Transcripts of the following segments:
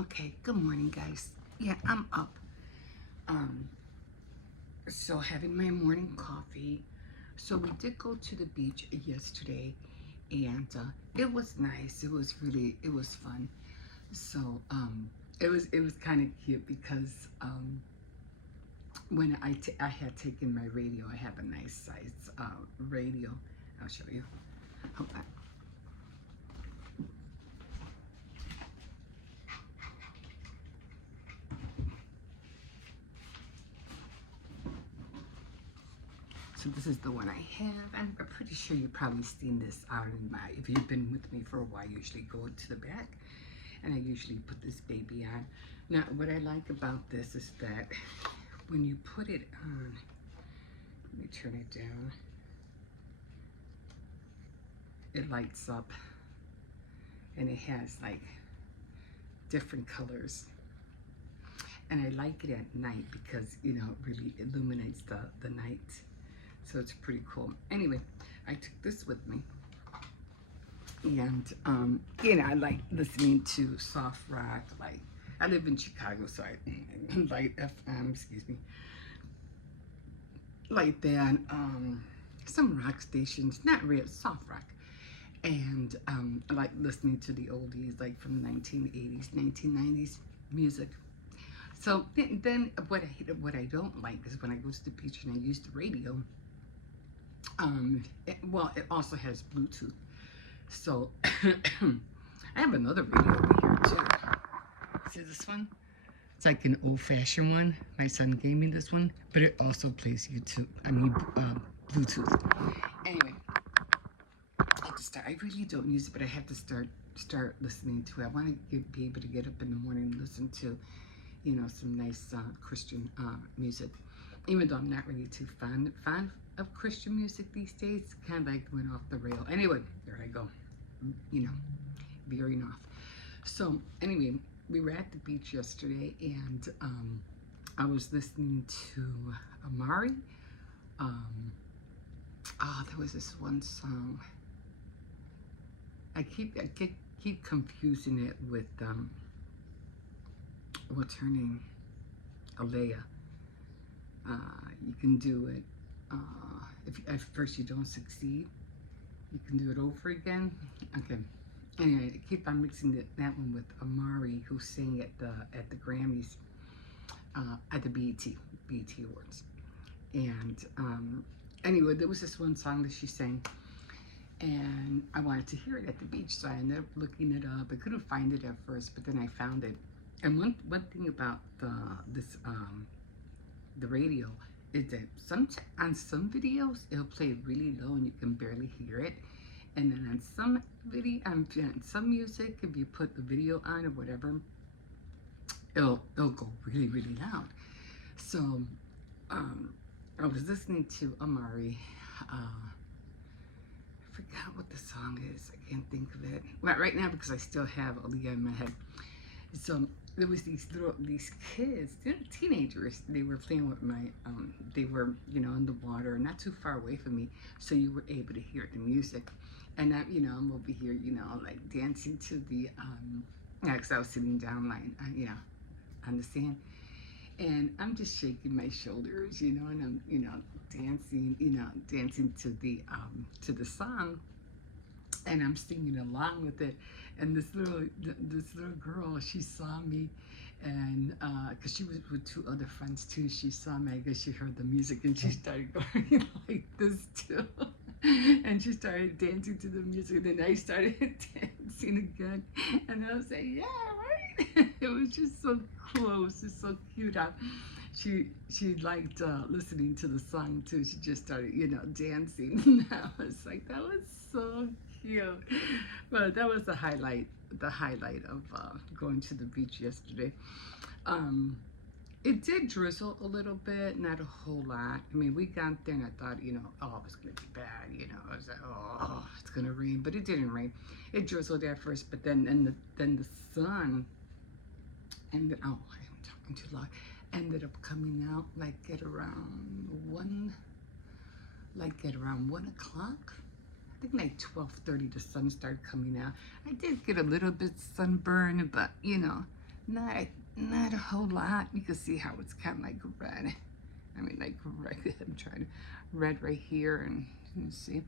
Okay, good morning, guys. Yeah, I'm up. Um, so having my morning coffee. So we did go to the beach yesterday, and it was nice. It was fun. So it was kind of cute because when I had taken my radio, I have a nice size radio. I'll show you. Hold on. So this is the one I have. I'm pretty sure you've probably seen this out in my, if you've been with me for a while, I usually go to the back and I usually put this baby on. Now, what I like about this is that when you put it on, let me turn it down, it lights up and it has like different colors. And I like it at night because, you know, it really illuminates the night. So it's pretty cool. Anyway, I took this with me. And, you know, I like listening to soft rock. Like, I live in Chicago, so I like FM, excuse me, like that. Some rock stations, not real, soft rock. And I like listening to the oldies, like from 1980s, 1990s music. So then what I don't like is when I go to the beach and I use the radio. It also has Bluetooth. So I have another radio over here too. See this one? It's like an old-fashioned one. My son gave me this one, but it also plays YouTube. Bluetooth. Anyway, I have to start. I really don't use it, but I have to start listening to it. I want to be able to get up in the morning and listen to, you know, some nice Christian music. Even though I'm not really too fond of Christian music these days, kind of like went off the rail. Anyway, there I go. You know, veering off. So anyway, we were at the beach yesterday, and I was listening to Amari. There was this one song. I keep confusing it with what's her name? Alea. You can do it. If at first you don't succeed, you can do it over again. Okay. Anyway, I keep on mixing that one with Amari, who sang at the Grammys, at the BET Awards. And anyway, there was this one song that she sang, and I wanted to hear it at the beach, so I ended up looking it up. I couldn't find it at first, but then I found it. And one thing about the radio is that on some videos it'll play really low and you can barely hear it, and then on some music, if you put the video on or whatever, it'll go really loud. So I was listening to Amari. I forgot what the song is. I can't think of it right now because I still have Aaliyah in my head. So there was these kids, teenagers. They were playing with they were, you know, in the water, not too far away from me, so you were able to hear the music. And I'm over here, you know, like dancing to the, because I was sitting down, like, you know, on the sand, and I'm just shaking my shoulders, you know, and I'm, you know, dancing to the song, and I'm singing along with it. And this little girl, she saw me, and because she was with two other friends too, she saw me. I guess she heard the music, and she started going like this too, and she started dancing to the music. And then I started dancing again, and I was like, yeah, right. It was just so cool. It was just so cute. She liked listening to the song too. She just started, you know, dancing. I was like, that was so cute. But that was the highlight of going to the beach yesterday. It did drizzle a little bit, not a whole lot. I mean, we got there and I thought, you know, oh, it was gonna be bad. You know, I was like, oh, it's gonna rain, but it didn't rain. It drizzled at first, but then the sun, and oh, I'm talking too loud, ended up coming out like at around 1 o'clock. I think like 12:30, the sun started coming out. I did get a little bit sunburned, but you know, not not a whole lot. You can see how it's kind of like red. I mean, like red. I'm trying to red right here, and you see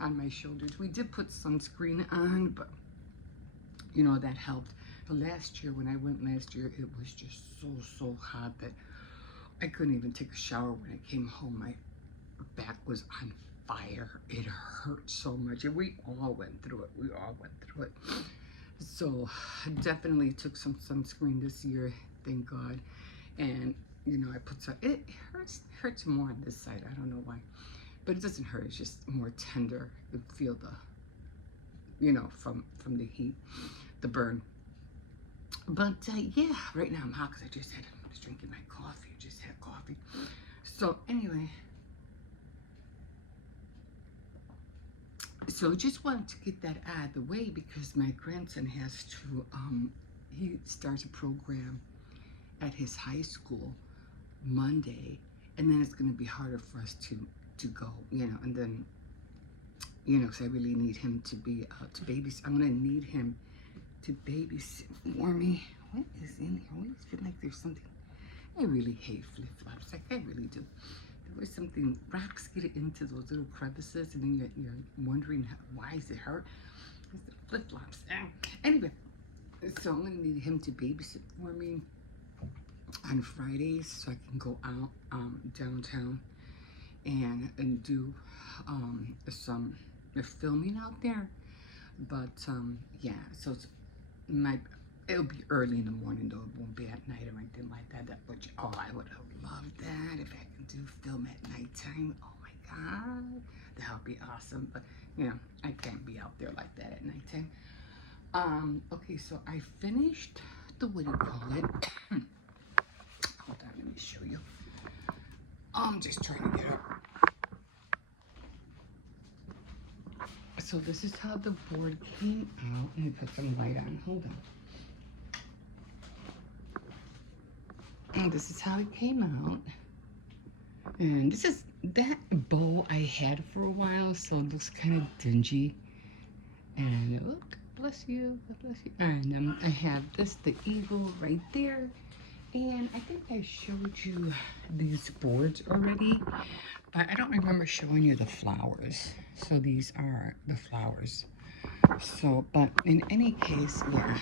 on my shoulders. We did put sunscreen on, but you know that helped. But last year, when I went last year, it was just so hot that I couldn't even take a shower. When I came home, my back was on fire. It hurt so much, and we all went through it. We all went through it. So definitely took some sunscreen this year, thank God. And you know, I put some. It hurts more on this side. I don't know why, but it doesn't hurt. It's just more tender. You feel the, you know, from the heat, the burn. But yeah, right now I'm hot because I was drinking my coffee. I just had coffee. So anyway, so just wanted to get that out of the way because my grandson has to, he starts a program at his high school Monday, and then it's going to be harder for us to go, you know, and then, you know, because I really need him to be, to babysit. I'm going to need him to babysit for me. What is in here? I always feel like there's something. I really hate flip-flops. Like, I really do. There was something, rocks get into those little crevices, and then you're wondering why is it hurt? It's the flip-flops. Anyway, so I'm going to need him to babysit for me on Fridays so I can go out downtown and do some filming out there. But yeah, so it's it'll be early in the morning though. It won't be at night or anything like that. Which, oh, I would have loved that if I can do film at nighttime. Oh my God, that would be awesome. But you know, I can't be out there like that at nighttime. Okay, so I finished the, what do you call it? Hold on, let me show you. I'm just trying to get up. So this is how the board came out. Let me put some light on. Hold on. And this is how it came out. And this is that bow I had for a while, so it looks kind of dingy. And look, bless you, bless you. And I have this, the eagle right there. And I think I showed you these boards already, but I don't remember showing you the flowers. So these are the flowers. So, but in any case, yeah,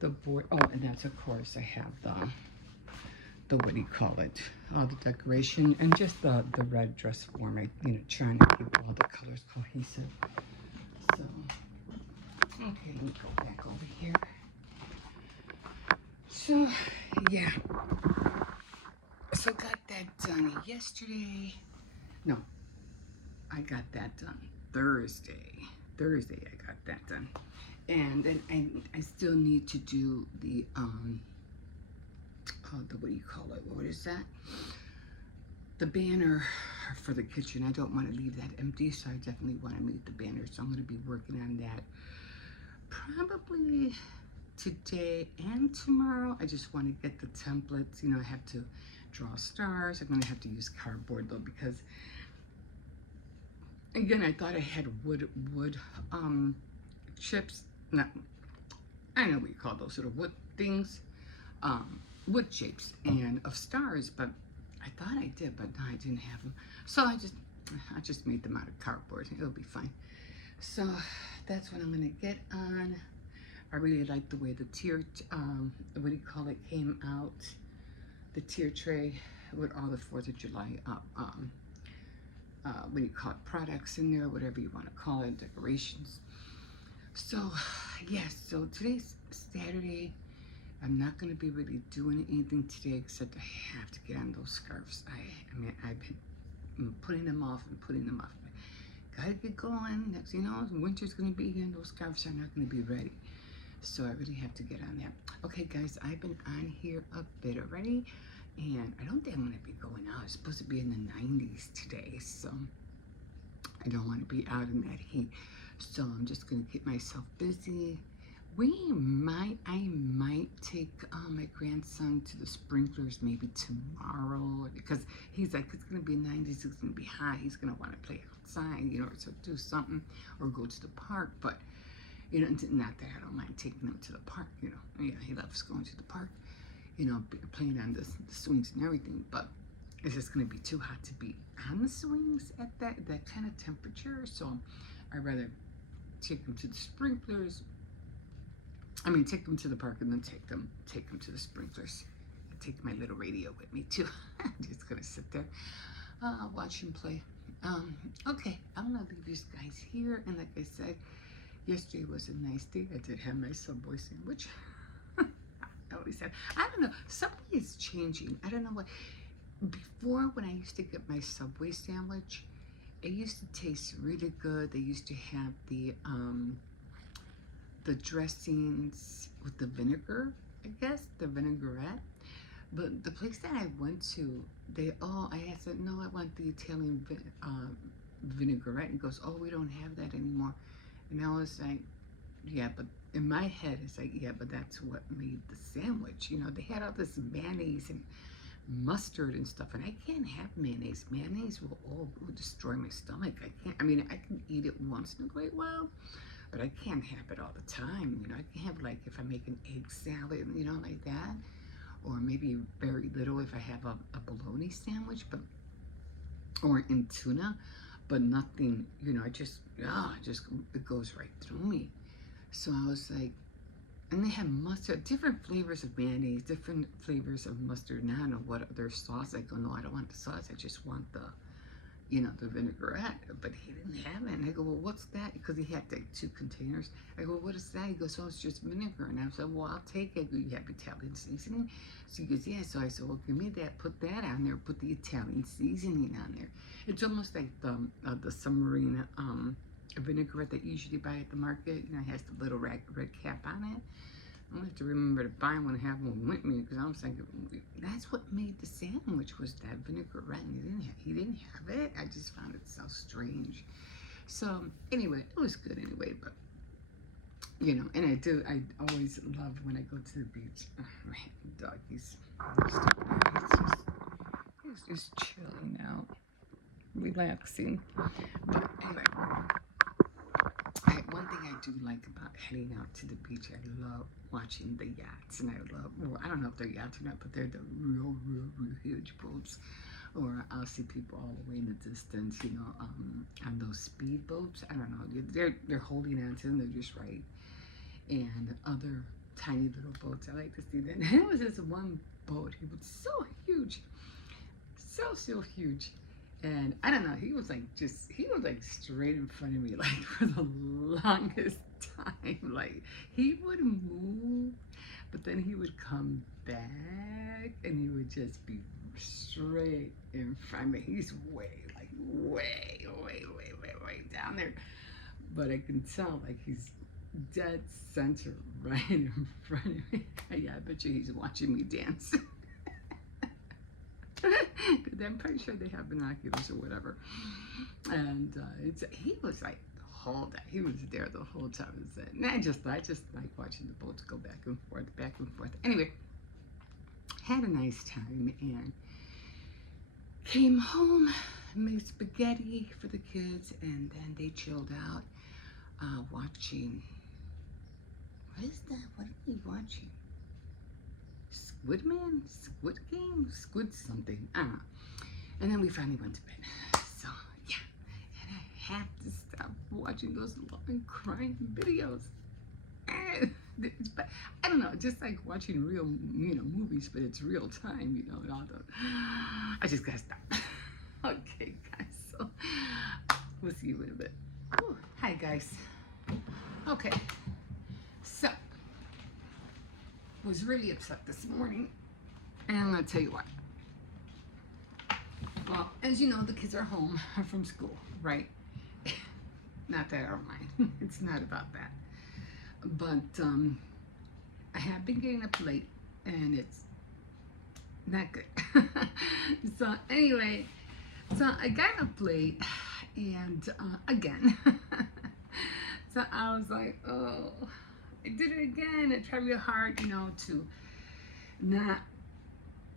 the board, oh, and that's, of course, I have the what do you call it, the decoration, and just the red dress form, you know, trying to keep all the colors cohesive. So, okay, let me go back over here. So, yeah. So got that done yesterday. No, I got that done Thursday. Thursday I got that done. And then I still need to do the what do you call it? What is that? The banner for the kitchen. I don't want to leave that empty, so I definitely want to make the banner. So I'm going to be working on that probably today and tomorrow. I just want to get the templates. You know, I have to draw stars. I'm going to have to use cardboard though, because again, I thought I had wood chips. Not, I know what you call those little wood things, wood shapes and of stars, but I thought I did, but no, I didn't have them. So I just made them out of cardboard. It'll be fine. So that's what I'm gonna get on. I really like the way the tier, what do you call it, came out. The tier tray with all the 4th of July, what do you call it, products in there, whatever you want to call it, decorations. So, yes, so today's Saturday. I'm not going to be really doing anything today except I have to get on those scarves. I mean, I've been putting them off and putting them off. Gotta get going. Next, you know, winter's going to be here and those scarves are not going to be ready. So I really have to get on that. Okay, guys, I've been on here a bit already, and I don't think I'm going to be going out. It's supposed to be in the 90s today, so I don't want to be out in that heat. So I'm just going to get myself busy. I might take my grandson to the sprinklers maybe tomorrow, because he's like, it's going to be 90s, it's going to be hot, he's going to want to play outside, you know, so do something or go to the park. But You know, not that I don't mind taking him to the park, you know. Yeah, he loves going to the park, you know, playing on the swings and everything, but it's just going to be too hot to be on the swings at that kind of temperature. So I'd rather take him to the sprinklers. I mean, take them to the park and then take them to the sprinklers. I take my little radio with me too. I'm just gonna sit there, watch him play. Okay, I'm gonna leave you guys here. And like I said, yesterday was a nice day. I did have my Subway sandwich. I always said, I don't know, Subway is changing. I don't know what. Before, when I used to get my Subway sandwich, it used to taste really good. They used to have the dressings with the vinegar, I guess, the vinaigrette. But the place that I went to, I said, no, I want the Italian vinaigrette. And goes, oh, we don't have that anymore. And I was like, yeah, but in my head, it's like, yeah, but that's what made the sandwich. You know, they had all this mayonnaise and mustard and stuff, and I can't have mayonnaise. Mayonnaise will destroy my stomach. I can't. I mean, I can eat it once in a great while, but I can't have it all the time. You know, I can have, like, if I make an egg salad, you know, like that, or maybe very little if I have a bologna sandwich, but or in tuna, but nothing. You know, it goes right through me. So I was like, and they have mustard, different flavors of mayonnaise, different flavors of mustard. Now I don't know what other sauce. I go, no, I don't want the sauce. I just want the, you know, the vinaigrette. But he didn't have it. And I go, well, what's that? Because he had like 2 containers. I go, what is that? He goes, oh, it's just vinegar. And I said, well, I'll take it. You have Italian seasoning? So he goes, yeah. So I said, well, give me that. Put that on there. Put the Italian seasoning on there. It's almost like the submarine vinaigrette that you usually buy at the market. You know, it has the little red cap on it. I'm gonna have to remember to buy one and have one with me, because I was thinking that's what made the sandwich, was that vinaigrette. And he didn't have it. I just found it so strange. So anyway, it was good anyway. But you know, and I always love when I go to the beach. Oh, my dog, he's just chilling out, relaxing. But anyway, one thing I do like about heading out to the beach, I love watching the yachts. And I don't know if they're yachts or not, but they're the real huge boats. Or I'll see people all the way in the distance, you know, on those speed boats. I don't know, they're holding on to them, they're just right. And other tiny little boats, I like to see that. And it was this one boat, he was so huge, so huge. And I don't know, he was like straight in front of me, like for the longest time. Like, he would move, but then he would come back and he would just be straight in front of me. He's way down there. But I can tell, like, he's dead center right in front of me. Yeah, I bet you he's watching me dance. Because I'm pretty sure they have binoculars or whatever. And he was like the whole day. He was there the whole time. And I just like watching the boats go back and forth. Anyway, had a nice time and came home, made spaghetti for the kids, and then they chilled out watching. What is that? What are we watching? Squid Squid something. I don't know. And then we finally went to bed. So yeah, and I have to stop watching those long crying videos. But I don't know, just like watching real, you know, movies, but it's real time, you know, and all the. I just gotta stop. Okay, guys. So we'll see you in a bit. Ooh, hi, guys. Okay. So, was really upset this morning, and I'm gonna tell you why. Well, as you know, the kids are home from school, right? Not that I don't mind. It's not about that. But I have been getting up late, and it's not good. So anyway, so I got up late, and again. So I was like, oh, I did it again. I tried real hard, you know, to not,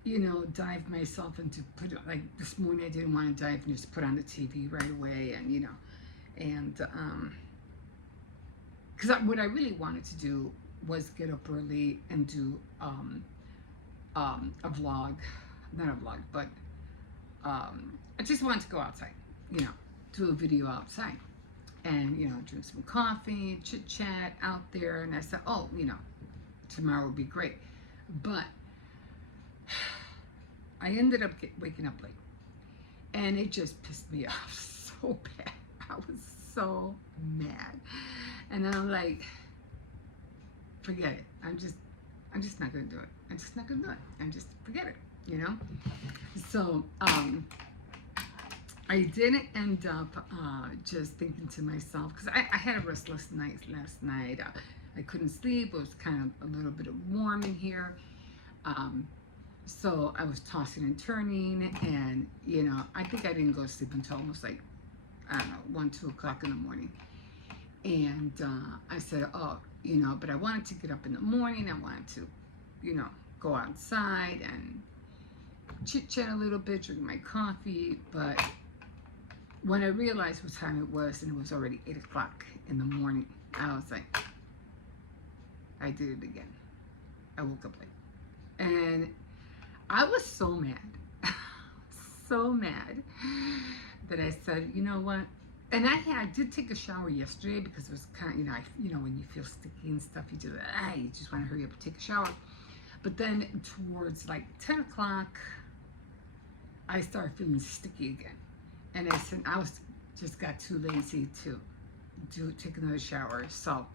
you know, dive myself into like this morning I didn't want to dive and just put on the TV right away, and you know, and because what I really wanted to do was get up early and do a vlog, not a vlog, but I just wanted to go outside, you know, do a video outside, and you know, drink some coffee, chit chat out there. And I said, oh, you know, tomorrow would be great, but I ended up waking up late, and it just pissed me off so bad. I was so mad, and I'm like, forget it. I'm just not gonna do it. I'm just not gonna do it. I'm just forget it. You know. So I didn't end up just thinking to myself, because I had a restless night last night. I couldn't sleep. It was kind of a little bit warm in here. So I was tossing and turning, and you know, I think I didn't go to sleep until almost like, I don't know, 1, 2 o'clock in the morning. And I said, oh, you know, but I wanted to get up in the morning. I wanted to, you know, go outside and chit chat a little bit, drink my coffee. But when I realized what time it was, and it was already 8 o'clock in the morning, I was like, I did it again. I woke up late. And I was so mad, so mad, that I said, you know what? And I did take a shower yesterday, because it was kind of, you know, when you feel sticky and stuff, you just want to hurry up and take a shower. But then towards like 10 o'clock, I started feeling sticky again. And I said, just got too lazy to take another shower. So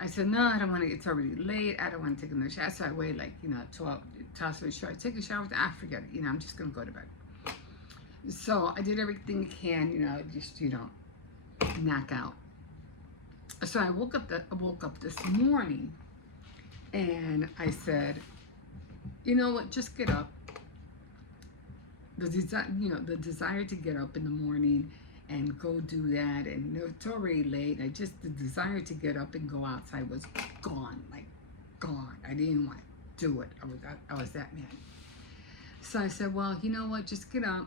I said, no, I don't want to, it's already late. I don't want to take another shower. So I waited like, you know, 12, toss a shower, take a shower, forget it. You know, I'm just going to go to bed. So I did everything I can, you know, just, you know, knock out. So I woke up this morning, and I said, you know what, just get up. The desire to get up in the morning and go do that, and you know, it's already late. The desire to get up and go outside was gone, like gone. I didn't want to do it. I was that mad. So I said, well, you know what, just get up,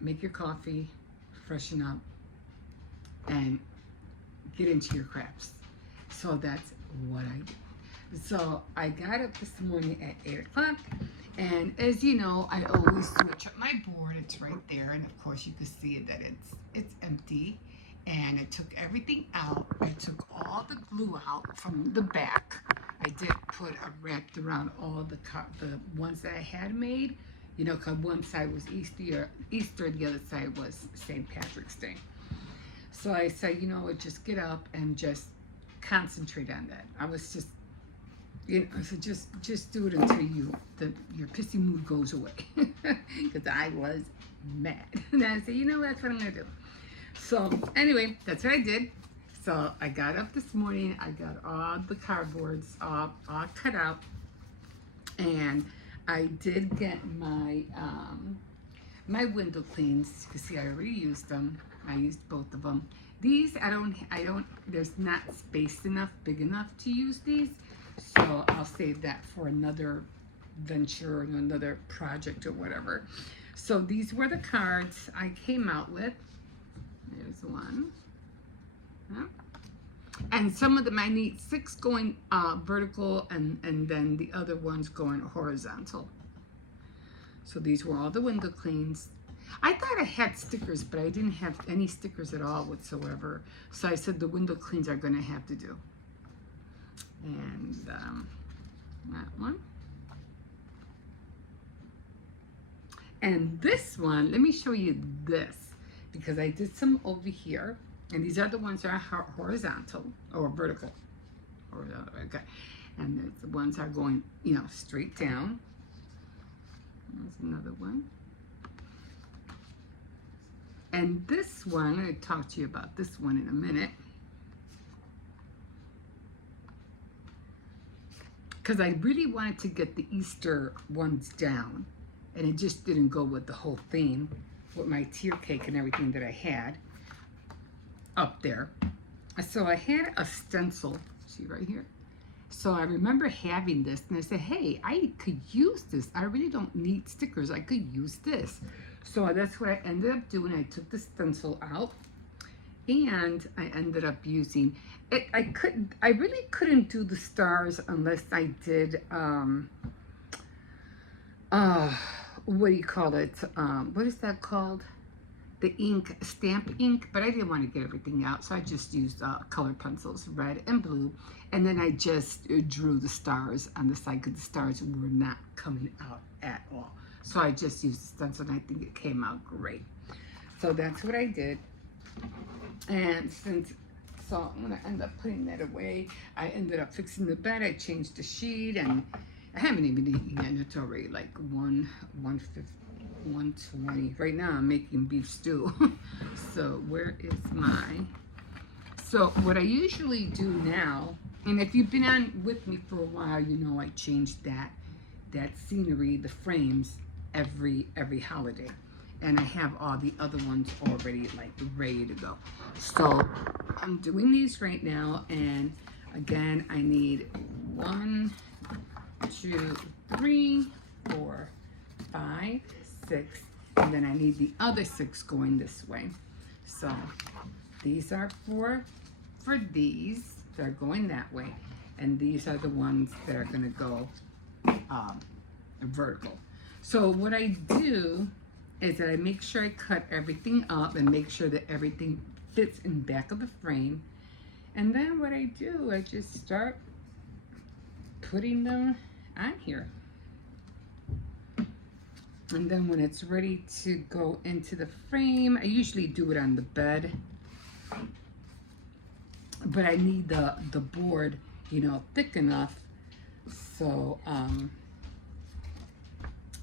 make your coffee, freshen up, and get into your crafts. So that's what I did. So I got up this morning at 8 o'clock, and as you know, I always switch up my board. It's right there, and of course you can see that it's empty. And I took everything out. I took all the glue out from the back. I did put wrapped around all the ones that I had made. You know, because one side was Easter, the other side was St. Patrick's Day. So I said, you know what, just get up and just concentrate on that. I was just, you know, I said, just do it until your pissy mood goes away. Because I was mad. And I said, you know, that's what I'm going to do. So anyway, that's what I did. So I got up this morning. I got all the cardboards all cut out. And I did get my my window cleans. You can see I already used them. I used both of them. These there's not space enough, big enough to use these. So I'll save that for another venture or another project or whatever. So these were the cards I came out with. There's one. Yeah. And some of them I need 6 going vertical, and then the other ones going horizontal. So these were all the window cleans. I thought I had stickers, but I didn't have any stickers at all whatsoever. So I said the window cleans are going to have to do. And that one. And this one, let me show you this, because I did some over here. And these are the ones that are horizontal or vertical. Horizontal, okay. And the ones that are going, you know, straight down. There's another one. And this one, I'm going to talk to you about this one in a minute. Because I really wanted to get the Easter ones down. And it just didn't go with the whole theme, with my tier cake and everything that I had up there. So I had a stencil, see right here. So I remember having this, and I said, hey, I could use this. I really don't need stickers. I could use this. So that's what I ended up doing. I took the stencil out, And I ended up using it. I really couldn't do the stars unless I did uh what do you call it? What is that called? The ink, stamp ink, but I didn't want to get everything out, so I just used color pencils, red and blue, and then I just drew the stars on the side because the stars were not coming out at all. So I just used the stencil, and I think it came out great. So that's what I did. And so I'm gonna end up putting that away. I ended up fixing the bed. I changed the sheet, and I haven't even eaten yet. It's already like 120. Right now I'm making beef stew. So where is so what I usually do now, and if you've been on with me for a while, you know I changed that scenery, the frames every holiday. And I have all the other ones already like ready to go. So I'm doing these right now, and again I need 1, 2, 3, 4, 5, 6, and then I need the other 6 going this way. So these are for these, they're going that way, and these are the ones that are going to go vertical. So what I do is that I make sure I cut everything up and make sure that everything fits in the back of the frame, and then what I do, I just start putting them on here. And then when it's ready to go into the frame, I usually do it on the bed, but I need the board, you know, thick enough so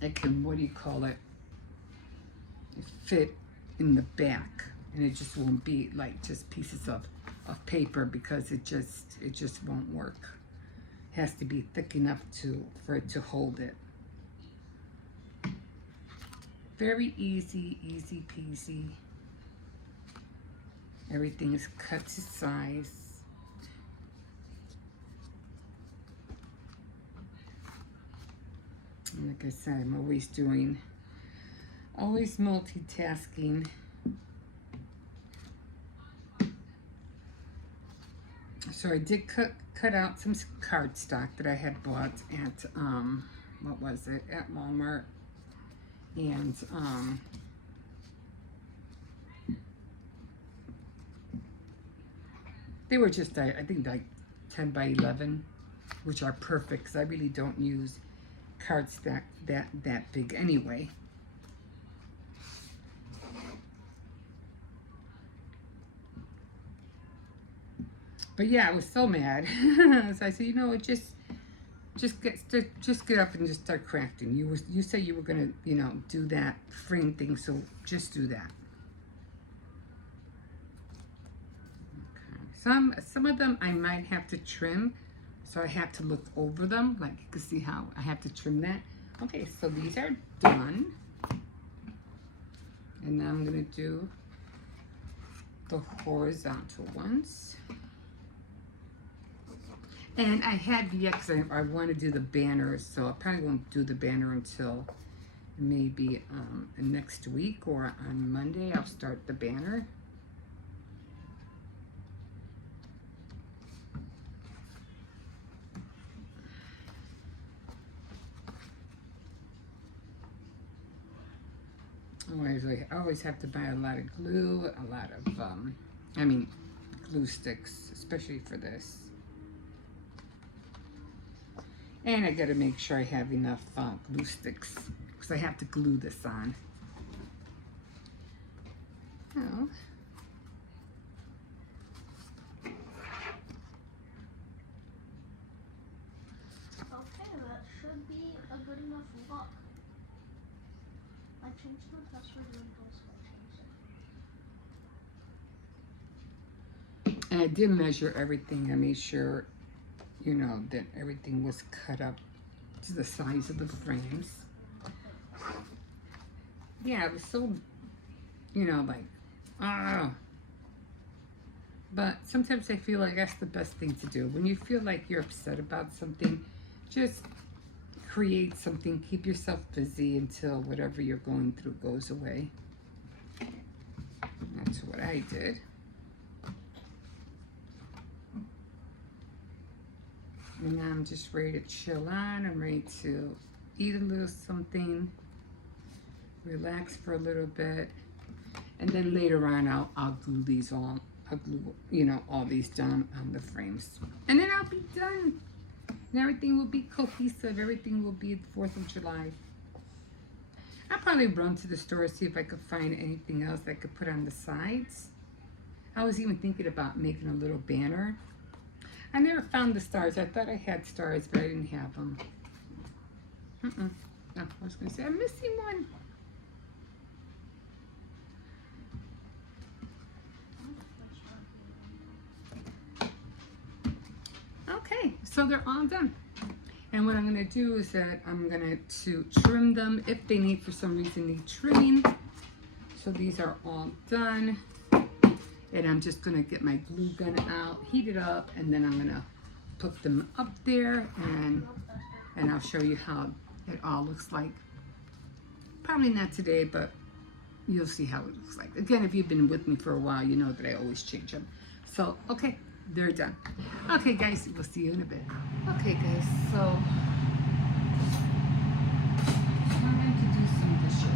it can, what do you call it, fit in the back, and it just won't be like just pieces of paper, because it just won't work. It has to be thick enough for it to hold it. Very easy peasy. Everything is cut to size. And like I said, I'm always multitasking. So I did cut out some cardstock that I had bought at what was it, at Walmart. And they were just I think like 10 by 11, which are perfect because I really don't use cardstock that big anyway. But yeah, I was so mad. So I said, you know what, just get up and just start crafting. You said you were gonna, you know, do that frame thing, so just do that. Okay. Some of them I might have to trim, so I have to look over them. Like you can see how I have to trim that. Okay, so these are done, and now I'm gonna do the horizontal ones. And I had yet, because I want to do the banner, so I probably won't do the banner until maybe next week, or on Monday I'll start the banner. I always have to buy a lot of glue, a lot of, glue sticks, especially for this. And I gotta make sure I have enough glue sticks, because I have to glue this on. Oh. Okay, that should be a good enough look. I changed my password wrinkles, so I changed it. And I did measure everything. I made sure, you know, that everything was cut up to the size of the frames. Yeah, it was so, you know, like, ah. But sometimes I feel like that's the best thing to do. When you feel like you're upset about something, just create something. Keep yourself busy until whatever you're going through goes away. That's what I did. And now I'm just ready to chill out. I'm ready to eat a little something, relax for a little bit, and then later on I'll glue these all. I'll glue, you know, all these down on the frames, and then I'll be done. And everything will be cohesive. Everything will be the 4th of July. I'll probably run to the store, see if I could find anything else that I could put on the sides. I was even thinking about making a little banner. I never found the stars. I thought I had stars, but I didn't have them. No, I was going to say, I'm missing one. Okay, so they're all done. And what I'm going to do is that I'm going to trim them if they need, for some reason, need trimming. So these are all done. And I'm just going to get my glue gun out, heat it up, and then I'm going to put them up there, and I'll show you how it all looks like. Probably not today, but you'll see how it looks like. Again, if you've been with me for a while, you know that I always change them. So, okay, they're done. Okay, guys, we'll see you in a bit. Okay, guys, so I'm going to do some dishes.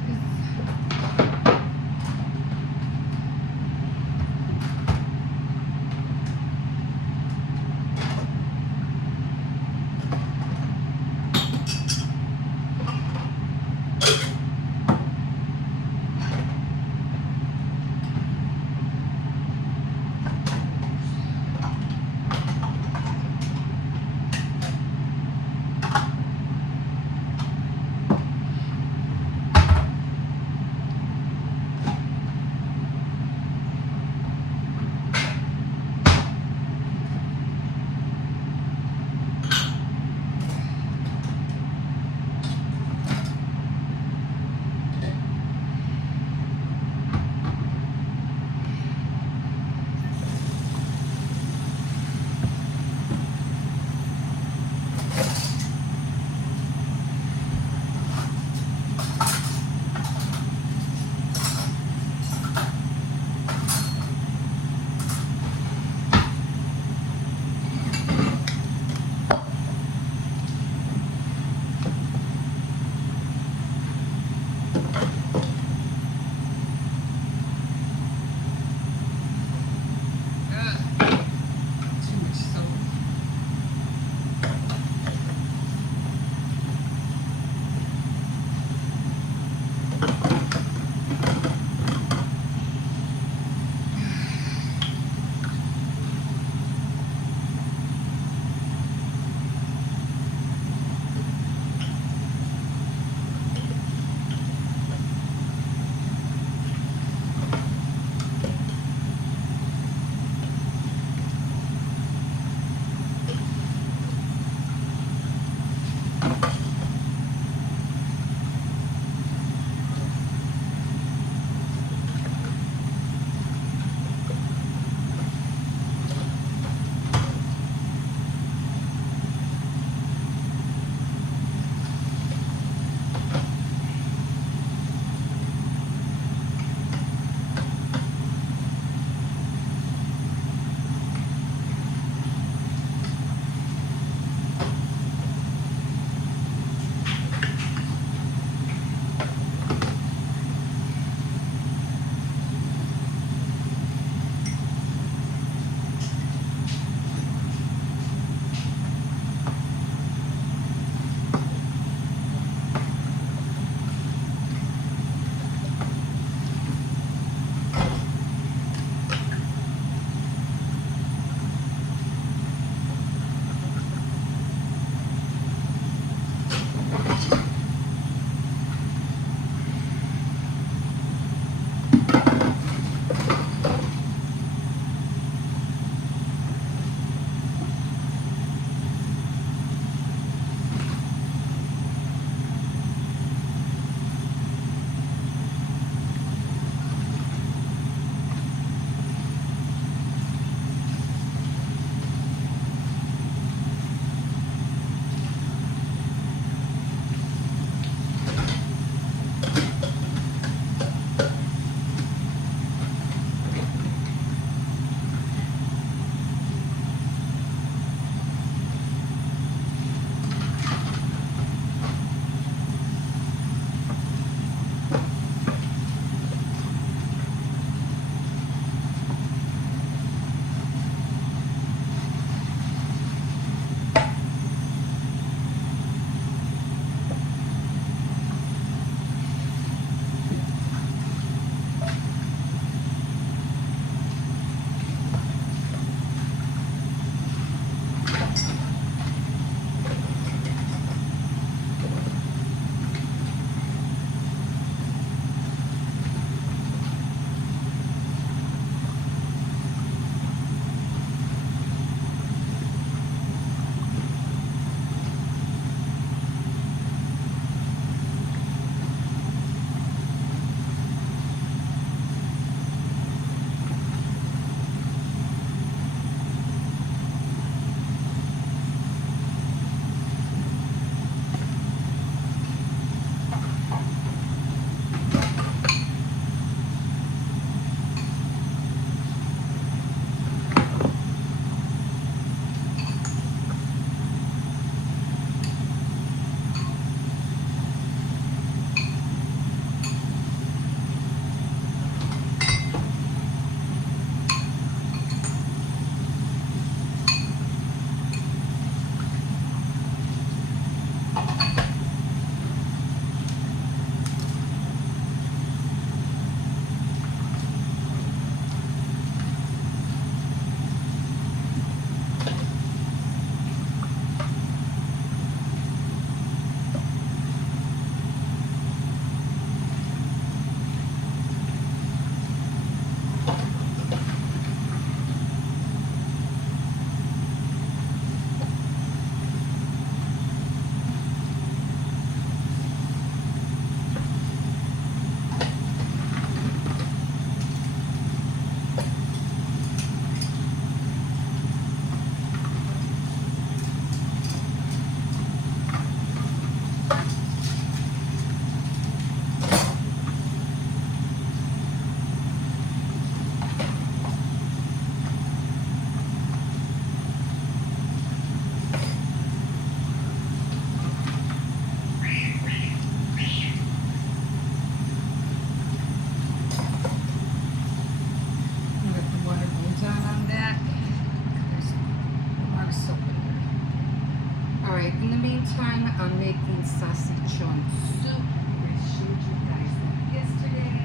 Alright, in the meantime, I'm making sausage on soup. I showed you guys that yesterday.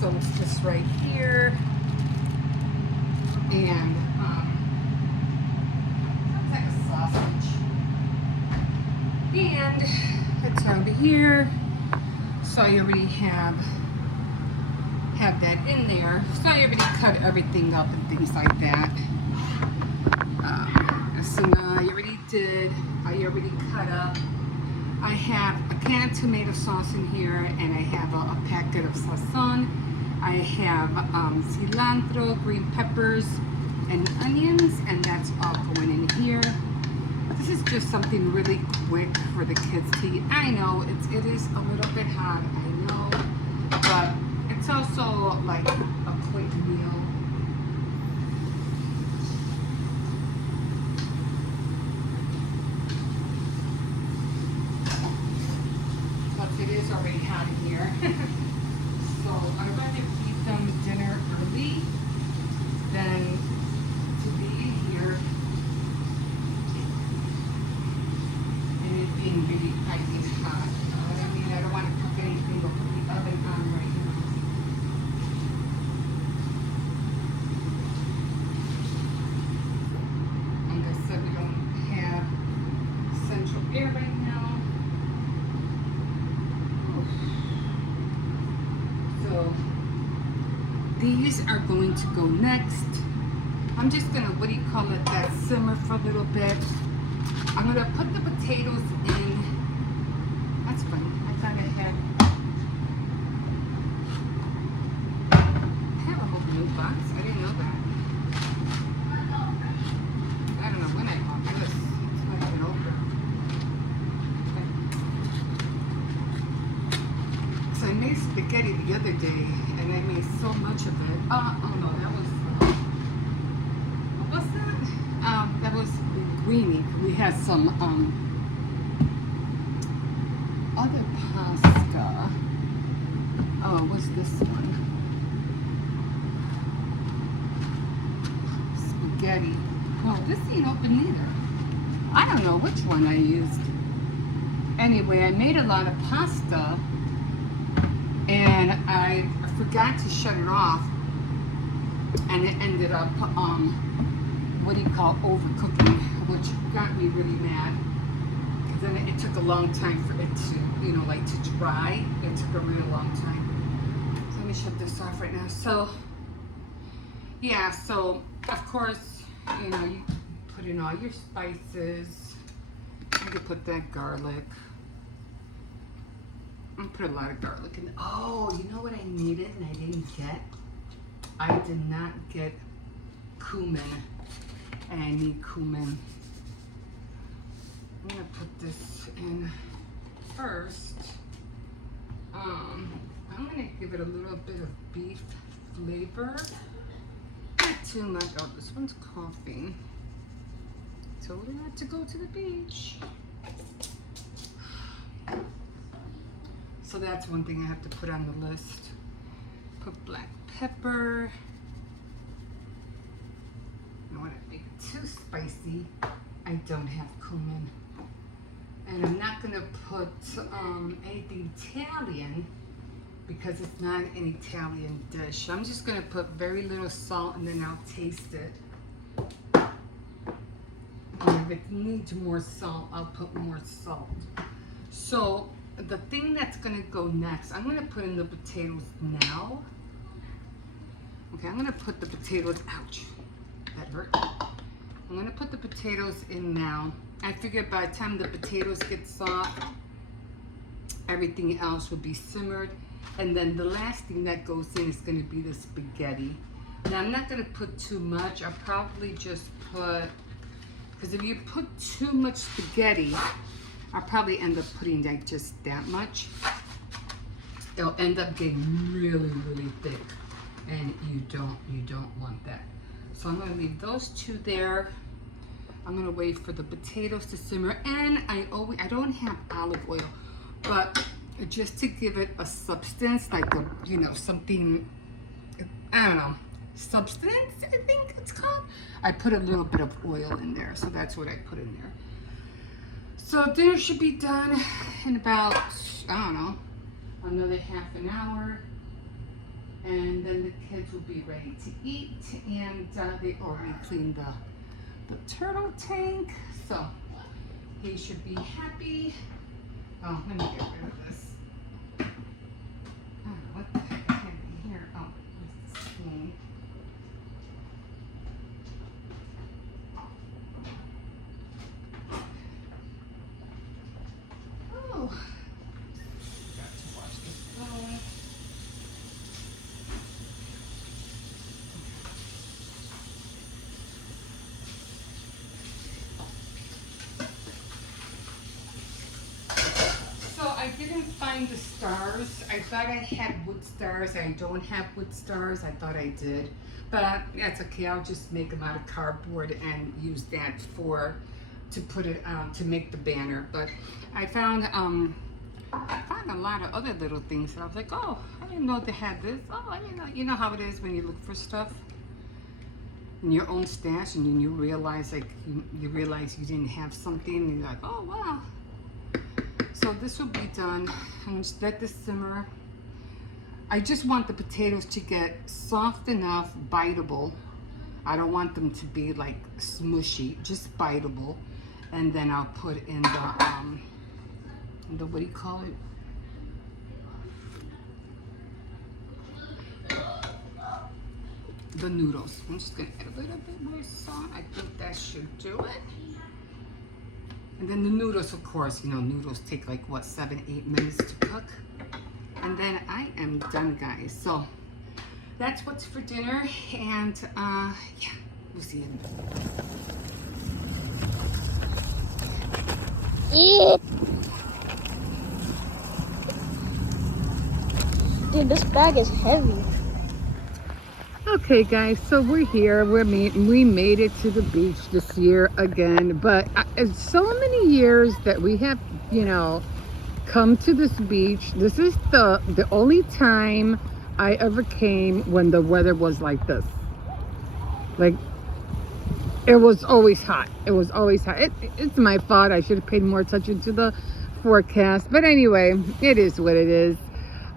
So it's just right here. And, it's like a sausage. And it's over here. So I already have that in there. So I already cut everything up and things like that. So I already did. I already cut up. I have a can of tomato sauce in here, and I have a packet of sazon. I have cilantro, green peppers, and onions, and that's all going in here. This is just something really quick for the kids to eat. I know it is a little bit hot, I know, but it's also like a quick meal. But it is already hot in here. So I'd rather feed them dinner early than to be in here and it being really piping hot. You know what I mean? I don't want to cook anything or put the oven on right now. Like I said, we don't have central air right now. So these are going to go next. I'm just gonna, what do you call it, that simmer for a little bit. I'm gonna put the potatoes in. That's funny. I thought I have a whole new box. I didn't know that. I don't know when I bought this. It's not even open. So I made spaghetti the other day, and I made so much of it. Oh no, that was, what was that? That was linguine. We had some other pasta. Oh, what's this one? Spaghetti. Oh, this ain't open either. I don't know which one I used. Anyway, I made a lot of pasta, and I forgot to shut it off, and it ended up, what do you call, overcooking, which got me really mad, because then it took a long time for it to, you know, like to dry. It took a really long time. So let me shut this off right now. So, yeah, so, of course, you know, you put in all your spices. You could put that garlic. I put a lot of garlic in. Oh, you know what I needed and I didn't get? I did not get cumin, and I need cumin. I'm gonna put this in first. I'm gonna give it a little bit of beef flavor. Not too much. Oh, this one's coughing. Told her not to go to the beach. So that's one thing I have to put on the list. Put black pepper. I don't want to make it too spicy. I don't have cumin. And I'm not going to put anything Italian because it's not an Italian dish. I'm just going to put very little salt and then I'll taste it. And if it needs more salt, I'll put more salt. So the thing that's gonna go next, I'm gonna put in the potatoes now. Okay, I'm gonna put the potatoes, ouch, that hurt. I'm gonna put the potatoes in now. I figured by the time the potatoes get soft, everything else will be simmered. And then the last thing that goes in is gonna be the spaghetti. Now I'm not gonna put too much. I'll probably just put, because if you put too much spaghetti, I'll probably end up putting like just that much. It'll end up getting really, really thick, and you don't want that. So I'm gonna leave those two there. I'm gonna wait for the potatoes to simmer, and I don't have olive oil, but just to give it a substance, like a, you know, something, I don't know, substance, I think it's called. I put a little bit of oil in there, so that's what I put in there. So dinner should be done in about, I don't know, another half an hour. And then the kids will be ready to eat. And they already cleaned the turtle tank. So he should be happy. Oh, let me get rid of this. Oh, what the heck have I here? Oh, where's the spoon? Oh, got to wash this phone. So I didn't find the stars. I thought I had wood stars. I don't have wood stars. I thought I did. But that's okay. I'll just make them out of cardboard and use that to put it to make the banner. But I found a lot of other little things that I was like, oh, I didn't know they had this. Oh, I didn't know. You know how it is when you look for stuff in your own stash and then you realize you realize you didn't have something and you're like, oh wow. So this will be done. I'm going to let this simmer. I just want the potatoes to get soft enough, biteable. I don't want them to be like smushy, just biteable. And then I'll put in the what do you call it? The noodles. I'm just going to add a little bit more salt. I think that should do it. And then the noodles, of course, you know, noodles take like, what, 7-8 minutes to cook. And then I am done, guys. So that's what's for dinner. And yeah, we'll see you. Dude, this bag is heavy. Okay, guys, so we're here. We made it to the beach this year again, but it's so many years that we have, you know, come to this beach. This is the only time I ever came when the weather was like this. Like, it was always hot. It was always hot. It's my fault. I should have paid more attention to the forecast. But anyway, it is what it is.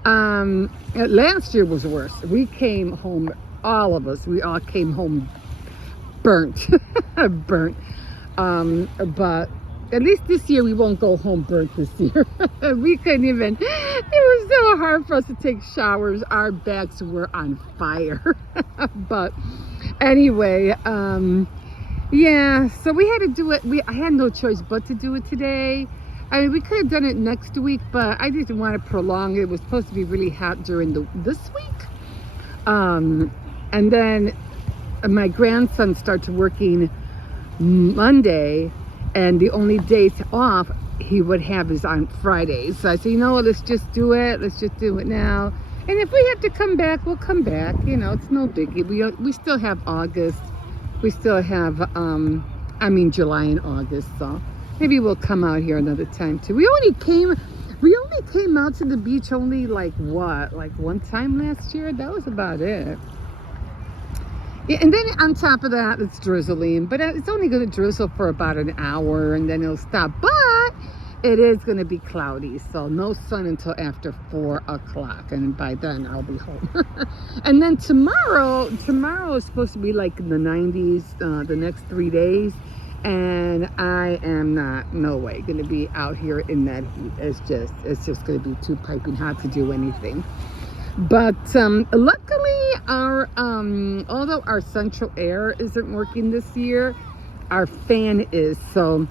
Last year was worse. We came home, all of us, we all came home burnt. Burnt. But at least this year we won't go home burnt this year. We couldn't even, it was so hard for us to take showers. Our backs were on fire. But anyway, yeah, so we had to do it. I had no choice but to do it today. I mean, we could have done it next week, but I didn't want to prolong it. It was supposed to be really hot during this week. And then my grandson started working Monday, and the only days off he would have is on Fridays. So I said, you know what, let's just do it. Let's just do it now. And if we have to come back, we'll come back. You know, it's no biggie. We still have August. We still have, July and August. So maybe we'll come out here another time too. We only came out to the beach only like one time last year. That was about it. Yeah, and then on top of that, it's drizzling, but it's only going to drizzle for about an hour and then it'll stop. But it is going to be cloudy, so no sun until after 4 o'clock, and by then I'll be home. And then tomorrow is supposed to be like in the 90s, the next 3 days, and I am no way going to be out here in that heat. It's just going to be too piping hot to do anything. But luckily, although our central air isn't working this year, our fan is. So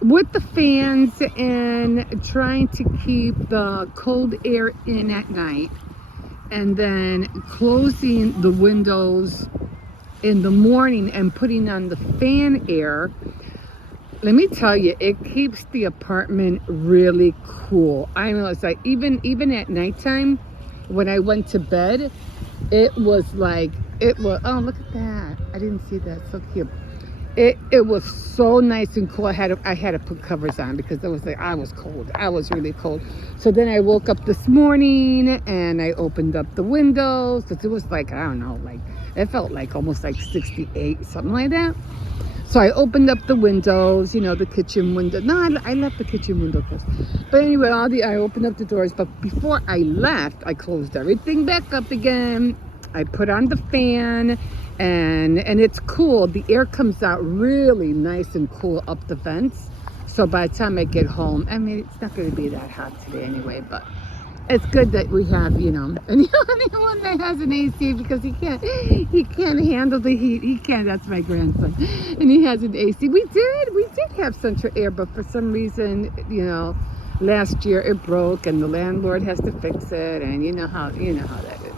with the fans and trying to keep the cold air in at night, and then closing the windows in the morning and putting on the fan air, let me tell you, it keeps the apartment really cool. I know, it's like even at nighttime when I went to bed, oh, look at that. I didn't see that. So cute. It was so nice and cool. I had to put covers on because it was like I was cold. I was really cold. So then I woke up this morning and I opened up the windows because it was like, I don't know, like it felt like almost like 68, something like that. So I opened up the windows, you know, the kitchen window. No, I left the kitchen window first. But anyway, I opened up the doors. But before I left, I closed everything back up again. I put on the fan, and it's cool. The air comes out really nice and cool up the vents. So by the time I get home, I mean, it's not going to be that hot today anyway, but it's good that we have, you know, anyone that has an AC because he can't handle the heat. He can't. That's my grandson, and he has an AC. We did have central air, but for some reason, you know, last year it broke, and the landlord has to fix it, and you know how that is.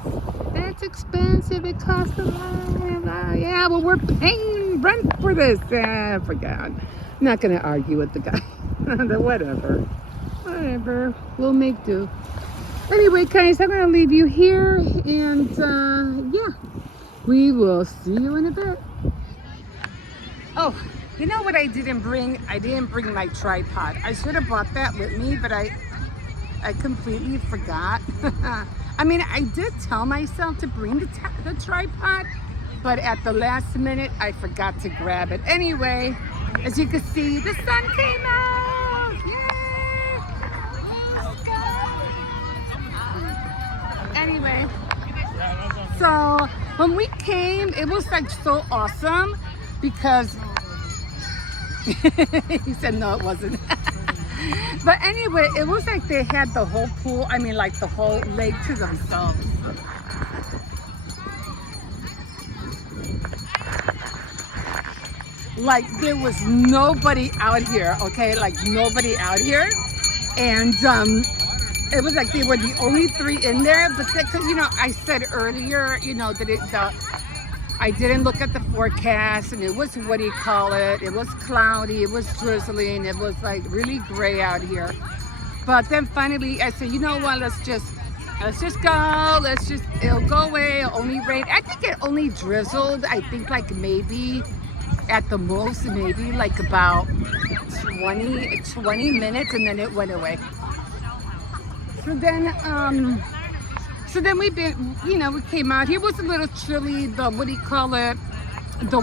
That's expensive. It costs a lot. Yeah, well, we're paying rent for this. I forgot. I'm not gonna argue with the guy. Whatever. We'll make do. Anyway, guys, I'm going to leave you here, and yeah, we will see you in a bit. Oh, you know what I didn't bring? I didn't bring my tripod. I should have brought that with me, but I completely forgot. I mean, I did tell myself to bring the tripod, but at the last minute, I forgot to grab it. Anyway, as you can see, the sun came out. Yay! Anyway, so when we came, it was like so awesome because he said no, it wasn't. But anyway, it was like they had the whole pool, I mean like the whole lake to themselves. Like there was nobody out here, okay? Like nobody out here. And it was like they were the only three in there, but because, you know, I said earlier, you know, that I didn't look at the forecast, and it was, what do you call it? It was cloudy, it was drizzling, it was like really gray out here. But then finally I said, you know what, let's just go, it'll go away, it'll only rain. I think it only drizzled, I think like maybe at the most, maybe like about 20 minutes, and then it went away. So then we've been, you know, we came out here. It was a little chilly. The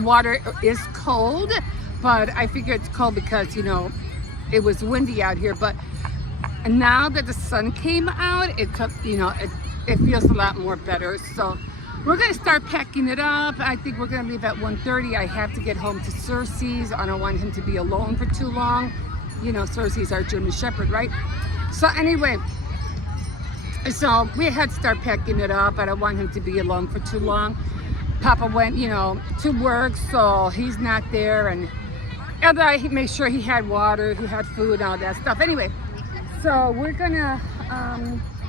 water is cold, but I figure it's cold because, you know, it was windy out here. But now that the sun came out, it feels a lot more better. So we're gonna start packing it up. I think we're gonna leave at 1:30. I have to get home to Cersei's. I don't want him to be alone for too long. You know, Cersei's our German Shepherd, right? So anyway, so we had to start packing it up. I don't want him to be alone for too long. Papa went, you know, to work, so he's not there, and I made sure he had water, he had food, all that stuff. Anyway, so we're gonna,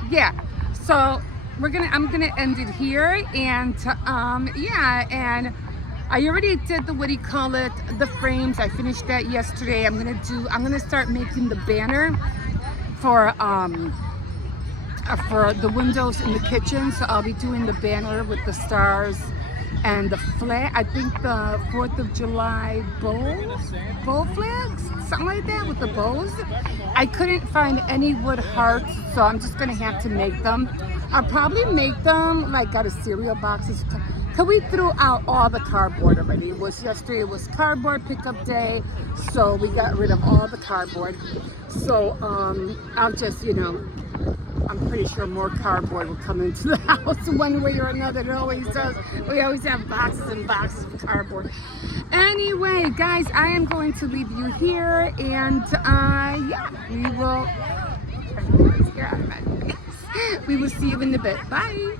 yeah. So I'm gonna end it here, and yeah, and I already did the, what do you call it, the frames. I finished that yesterday. I'm gonna start making the banner for the windows in the kitchen. So I'll be doing the banner with the stars and the flag. I think the 4th of July bow flags, something like that, with the bows. I couldn't find any wood hearts, so I'm just gonna have to make them. I'll probably make them like out of cereal boxes. Cause we threw out all the cardboard already. Yesterday it was cardboard pickup day, so we got rid of all the cardboard. So I'll just, you know, I'm pretty sure more cardboard will come into the house one way or another. It always does. We always have boxes and boxes of cardboard. Anyway, guys, I am going to leave you here, and yeah, we will see you in a bit. Bye.